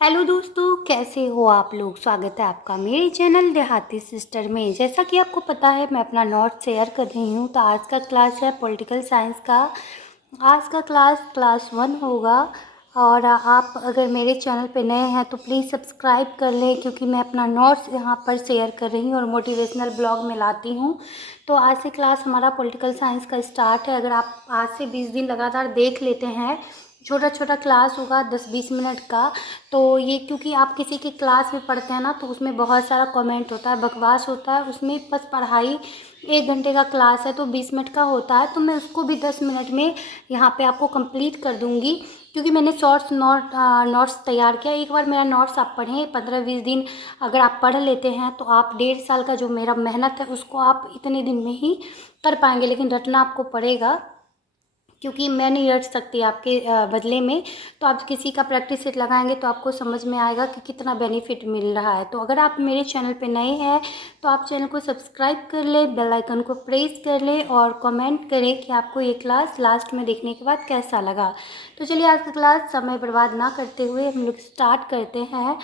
Hello दोस्तों, कैसे हो आप लोग। स्वागत है आपका मेरे चैनल देहाती सिस्टर में। जैसा कि आपको पता है, मैं अपना नोट शेयर कर रही हूँ। तो आज का क्लास है पॉलिटिकल साइंस का। आज का क्लास 1 होगा। और आप अगर मेरे चैनल पे नए हैं तो प्लीज़ सब्सक्राइब कर लें, क्योंकि मैं अपना नोट्स यहाँ पर शेयर कर रही हूँ और मोटिवेशनल ब्लॉग में लाती हूँ। तो आज से क्लास हमारा पॉलिटिकल साइंस का स्टार्ट है। अगर आप आज से 20 दिन लगातार देख लेते हैं, छोटा छोटा क्लास होगा 10-20 मिनट का। तो ये क्योंकि आप किसी की क्लास में पढ़ते हैं ना, तो उसमें बहुत सारा कमेंट होता है, बकवास होता है उसमें। बस पढ़ाई 1 घंटे का क्लास है तो 20 मिनट का होता है, तो मैं उसको भी 10 मिनट में यहाँ पे आपको कंप्लीट कर दूँगी। क्योंकि मैंने शॉर्ट्स नोट्स तैयार किया। एक बार मेरा नोट्स आप पढ़ें, 15-20 दिन अगर आप पढ़ लेते हैं तो आप 1.5 साल का जो मेरा मेहनत है उसको आप इतने दिन में ही कर पाएंगे। लेकिन रटना आपको पड़ेगा, क्योंकि मैं नहीं रट सकती आपके बदले में। तो आप किसी का प्रैक्टिस सेट लगाएंगे तो आपको समझ में आएगा कि कितना बेनिफिट मिल रहा है। तो अगर आप मेरे चैनल पे नए हैं तो आप चैनल को सब्सक्राइब कर लें, बेल आइकन को प्रेस कर लें और कमेंट करें कि आपको ये क्लास लास्ट में देखने के बाद कैसा लगा। तो चलिए आज का क्लास समय बर्बाद ना करते हुए हम लोग स्टार्ट करते हैं।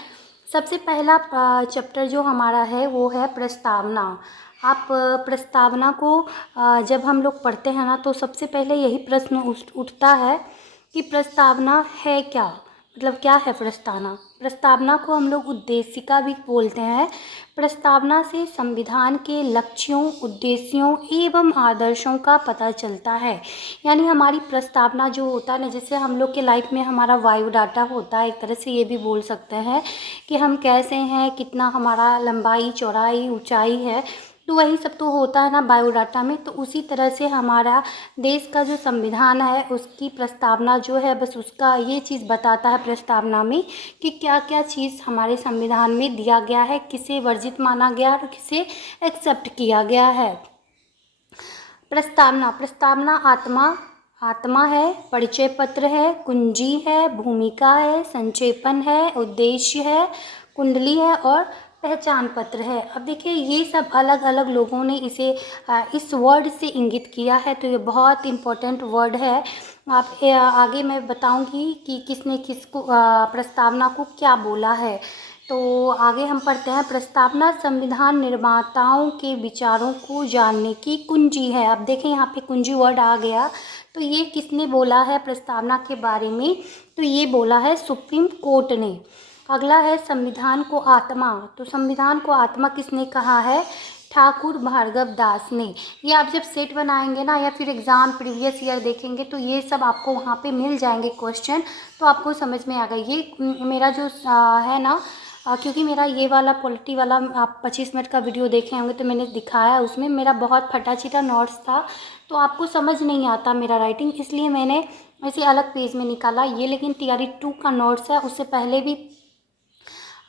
सबसे पहला चैप्टर जो हमारा है वो है प्रस्तावना। आप प्रस्तावना को जब हम लोग पढ़ते हैं ना, तो सबसे पहले यही प्रश्न उठता है कि प्रस्तावना है क्या। मतलब क्या है प्रस्तावना। प्रस्तावना को हम लोग उद्देशिका भी बोलते हैं। प्रस्तावना से संविधान के लक्ष्यों, उद्देश्यों एवं आदर्शों का पता चलता है। यानी हमारी प्रस्तावना जो होता है ना, जैसे हम लोग के लाइफ में हमारा बायोडाटा होता है, एक तरह से ये भी बोल सकते हैं कि हम कैसे हैं, कितना हमारा लंबाई चौड़ाई ऊंचाई है। तो वही सब तो होता है ना बायोडाटा में। तो उसी तरह से हमारा देश का जो संविधान है उसकी प्रस्तावना जो है, बस उसका ये चीज़ बताता है प्रस्तावना में कि क्या क्या चीज़ हमारे संविधान में दिया गया है, किसे वर्जित माना गया और किसे एक्सेप्ट किया गया है। प्रस्तावना प्रस्तावना आत्मा है, परिचय पत्र है, कुंजी है, भूमिका है, संक्षेपण है, उद्देश्य है, कुंडली है और पहचान पत्र है। अब देखिए, ये सब अलग अलग लोगों ने इसे इस वर्ड से इंगित किया है। तो ये बहुत इम्पोर्टेंट वर्ड है। आप आगे मैं बताऊंगी कि किसने किसको प्रस्तावना को क्या बोला है। तो आगे हम पढ़ते हैं। प्रस्तावना संविधान निर्माताओं के विचारों को जानने की कुंजी है। अब देखें, यहाँ पे कुंजी वर्ड आ गया। तो ये किसने बोला है प्रस्तावना के बारे में। तो ये बोला है सुप्रीम कोर्ट ने। अगला है संविधान को आत्मा। तो संविधान को आत्मा किसने कहा है। ठाकुर भार्गव दास ने। ये आप जब सेट बनाएंगे ना, या फिर एग्ज़ाम प्रीवियस ईयर देखेंगे, तो ये सब आपको वहाँ पे मिल जाएंगे क्वेश्चन। तो आपको समझ में आ गई। ये मेरा जो है ना, क्योंकि मेरा ये वाला पॉलिटी वाला आप 25 मिनट का वीडियो देखे होंगे, तो मैंने दिखाया उसमें मेरा बहुत फटा चिटा नोट्स था। तो आपको समझ नहीं आता मेरा राइटिंग, इसलिए मैंने इसे अलग पेज में निकाला। ये लेकिन तैयारी 2 का नोट्स है। उससे पहले भी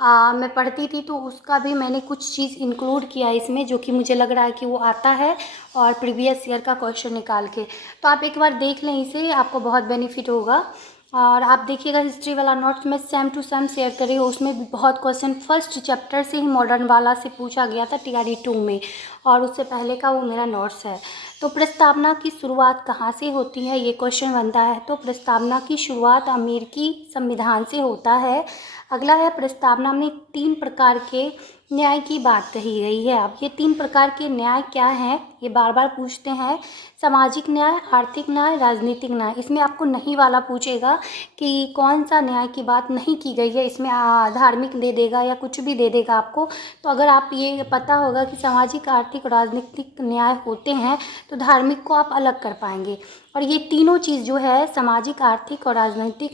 मैं पढ़ती थी, तो उसका भी मैंने कुछ चीज़ इंक्लूड किया इसमें, जो कि मुझे लग रहा है कि वो आता है और प्रीवियस ईयर का क्वेश्चन निकाल के। तो आप एक बार देख लें इसे, आपको बहुत बेनिफिट होगा। और आप देखिएगा हिस्ट्री वाला नोट्स में सेम टू सेम शेयर करी, उसमें भी बहुत क्वेश्चन फर्स्ट चैप्टर से ही मॉडर्न वाला से पूछा गया था टीआरई 2 में, और उससे पहले का वो मेरा नोट्स है। तो प्रस्तावना की शुरुआत कहाँ से होती है, ये क्वेश्चन बनता है। तो प्रस्तावना की शुरुआत अमेरिकी संविधान से होता है। अगला है, प्रस्तावना में 3 प्रकार के न्याय की बात कही गई है। अब ये 3 प्रकार के न्याय क्या हैं, ये बार बार पूछते हैं। सामाजिक न्याय, आर्थिक न्याय, राजनीतिक न्याय। इसमें आपको नहीं वाला पूछेगा कि कौन सा न्याय की बात नहीं की गई है, इसमें धार्मिक दे देगा या कुछ भी दे देगा आपको। तो अगर आप ये पता होगा कि सामाजिक, आर्थिक और राजनीतिक न्याय होते हैं, तो धार्मिक को आप अलग कर पाएंगे। और ये तीनों चीज़ जो है, सामाजिक, आर्थिक और राजनीतिक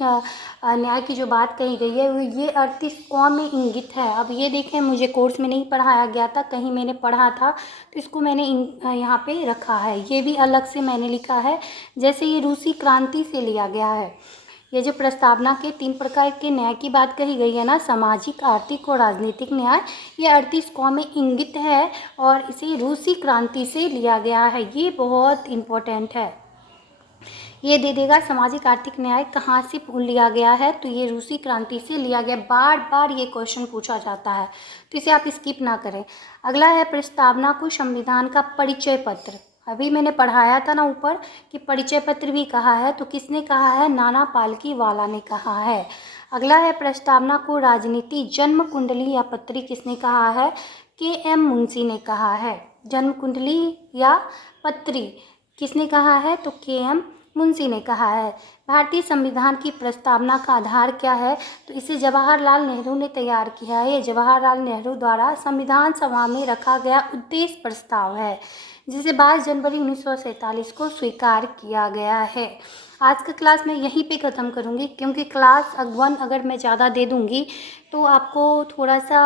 न्याय की जो बात कही गई है, वो ये 38 कौम में इंगित है। अब ये देखें, मुझे कोर्स में नहीं पढ़ाया गया था, कहीं मैंने पढ़ा था, तो इसको मैंने यहाँ पे रखा है। ये भी अलग से मैंने लिखा है, जैसे ये रूसी क्रांति से लिया गया है। ये जो प्रस्तावना के 3 प्रकार के न्याय की बात कही गई है ना, सामाजिक, आर्थिक और राजनीतिक न्याय, ये 38 कौम में इंगित है और इसे रूसी क्रांति से लिया गया है। ये बहुत इम्पोर्टेंट है। ये दे देगा सामाजिक आर्थिक न्याय कहाँ से लिया गया है, तो ये रूसी क्रांति से लिया गया। बार बार ये क्वेश्चन पूछा जाता है, तो इसे आप स्किप ना करें। अगला है, प्रस्तावना को संविधान का परिचय पत्र। अभी मैंने पढ़ाया था ना ऊपर कि परिचय पत्र भी कहा है, तो किसने कहा है, नाना पालकी वाला ने कहा है। अगला है प्रस्तावना को राजनीति जन्म कुंडली या पत्री किसने कहा है? के.एम. मुंशी ने कहा है। जन्म कुंडली या पत्री किसने कहा है? तो के.एम. मुंशी ने कहा है। भारतीय संविधान की प्रस्तावना का आधार क्या है? तो इसे जवाहरलाल नेहरू ने तैयार किया है। ये जवाहरलाल नेहरू द्वारा संविधान सभा में रखा गया उद्देश्य प्रस्ताव है, जिसे 22 जनवरी 1947 को स्वीकार किया गया है। आज का क्लास मैं यहीं पे ख़त्म करूँगी, क्योंकि क्लास 1 अगर मैं ज़्यादा दे दूँगी तो आपको थोड़ा सा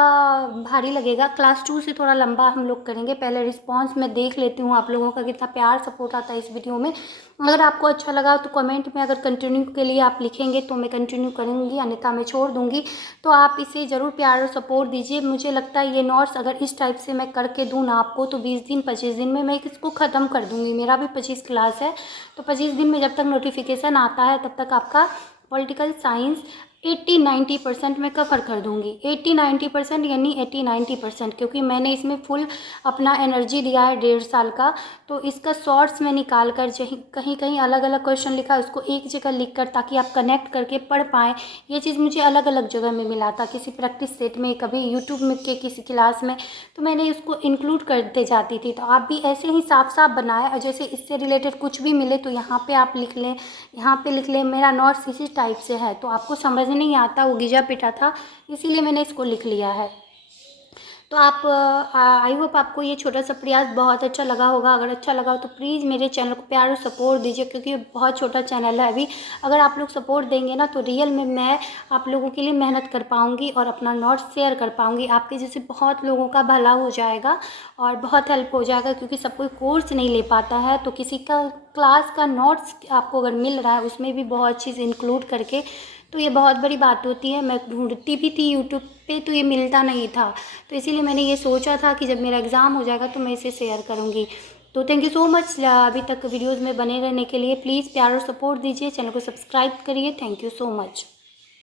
भारी लगेगा। क्लास 2 से थोड़ा लंबा हम लोग करेंगे। पहले रिस्पांस मैं देख लेती हूँ आप लोगों का कितना प्यार सपोर्ट आता है इस वीडियो में। अगर आपको अच्छा लगा तो कमेंट में अगर कंटिन्यू के लिए आप लिखेंगे तो मैं कंटिन्यू करूँगी, अन्यथा मैं छोड़ दूँगी। तो आप इसे ज़रूर प्यार और सपोर्ट दीजिए। मुझे लगता है ये नोट्स अगर इस टाइप से मैं करके दूँ ना आपको, तो 20 दिन 25 दिन में मैं इसको ख़त्म कर दूँगी। मेरा भी 25 क्लास है, तो 25 दिन में जब तक नोटिफिकेशन आता है तब तक आपका पॉलिटिकल साइंस 80-90% में कवर कर दूँगी। 80-90% यानी 80-90%, क्योंकि मैंने इसमें फुल अपना एनर्जी दिया है 1.5 साल का। तो इसका शॉर्ट्स में निकाल कर कहीं कहीं अलग अलग क्वेश्चन लिखा है, उसको एक जगह लिख कर, ताकि आप कनेक्ट करके पढ़ पाएँ। ये चीज़ मुझे अलग अलग जगह में मिला था, किसी प्रैक्टिस सेट में, कभी यूट्यूब में के किसी क्लास में, तो मैंने उसको इंक्लूड करते जाती थी। तो आप भी ऐसे ही साफ साफ बनाएं, और जैसे इससे रिलेटेड कुछ भी मिले तो यहाँ पे आप लिख लें, यहाँ पे लिख लें। मेरा नोट्स इसी टाइप से है, तो आपको समझ नहीं आता, वो घिसा पिटा था, इसीलिए मैंने इसको लिख लिया है। तो आप आई होप आपको ये छोटा सा प्रयास बहुत अच्छा लगा होगा। अगर अच्छा लगा हो तो प्लीज़ मेरे चैनल को प्यार और सपोर्ट दीजिए, क्योंकि ये बहुत छोटा चैनल है अभी। अगर आप लोग सपोर्ट देंगे ना तो रियल में मैं आप लोगों के लिए मेहनत कर पाऊँगी और अपना नोट्स शेयर कर पाऊँगी। आपके जैसे बहुत लोगों का भला हो जाएगा और बहुत हेल्प हो जाएगा, क्योंकि सब कोई कोर्स नहीं ले पाता है। तो किसी का क्लास का नोट्स आपको अगर मिल रहा है, उसमें भी बहुत चीज़ इंक्लूड करके, तो ये बहुत बड़ी बात होती है। मैं ढूंढती भी थी यूट्यूब पे, तो ये मिलता नहीं था, तो इसीलिए मैंने ये सोचा था कि जब मेरा एग्ज़ाम हो जाएगा तो मैं इसे शेयर करूँगी। तो थैंक यू सो मच अभी तक वीडियोज़ में बने रहने के लिए। प्लीज़ प्यार और सपोर्ट दीजिए, चैनल को सब्सक्राइब करिए। Thank you so much.